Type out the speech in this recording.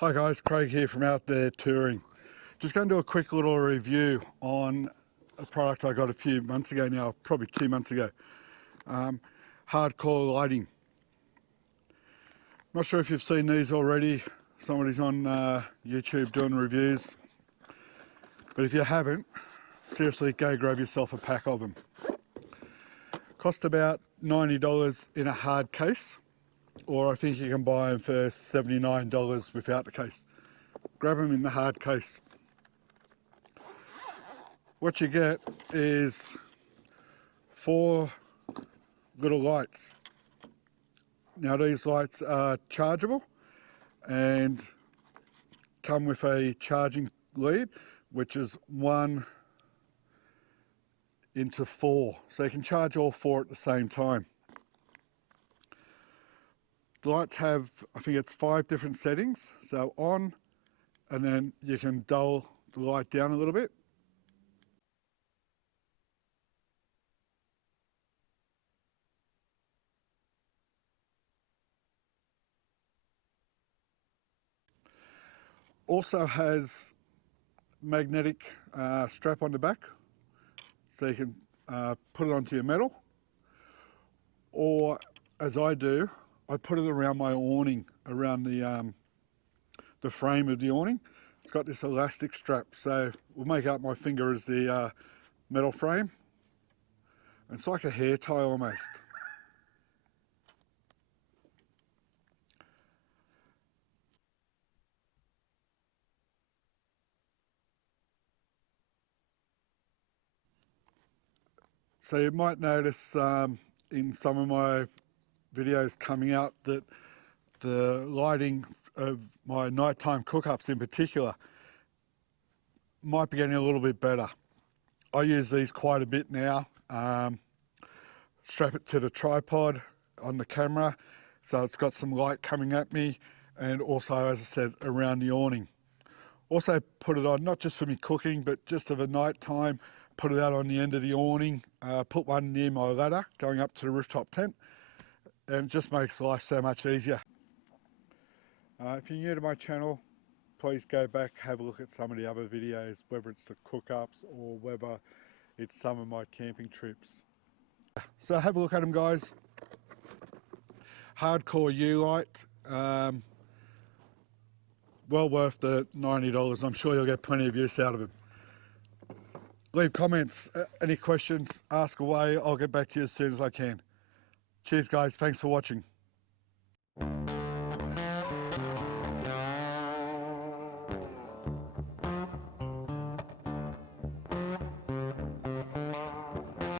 Hi guys, Craig here from Out There Touring. Just going to do a quick little review on a product I got a few months ago now, probably 2 months ago. Hardkorr Lighting. Not sure if you've seen these already. Somebody's on YouTube doing reviews. But if you haven't, seriously go grab yourself a pack of them. Cost about $90 in a hard case, or I think you can buy them for $79 without the case. Grab them in the hard case. What you get is 4 little lights. Now these lights are chargeable and come with a charging lead, which is 1 into 4. So you can charge all 4 at the same time. The lights have, I think it's 5 different settings. So on, and then you can dull the light down a little bit. Also has magnetic strap on the back, so you can put it onto your metal, or as I do, I put it around my awning, around the frame of the awning. It's got this elastic strap, so we'll make out my finger as the metal frame. It's like a hair tie almost. So you might notice in some of my videos coming out that the lighting of my nighttime cook-ups in particular might be getting a little bit better. I use these quite a bit now. Strap it to the tripod on the camera, so it's got some light coming at me, and also, as I said, around the awning. Also put it on not just for me cooking, but just of a night time. Put it out on the end of the awning, put one near my ladder going up to the rooftop tent, and it just makes life so much easier. If you're new to my channel, please go back, have a look at some of the other videos, whether it's the cook-ups or whether it's some of my camping trips. So have a look at them, guys. Hardkorr U-Light, well worth the $90. I'm sure you'll get plenty of use out of them. Leave comments, any questions, ask away. I'll get back to you as soon as I can. Cheers guys, thanks for watching.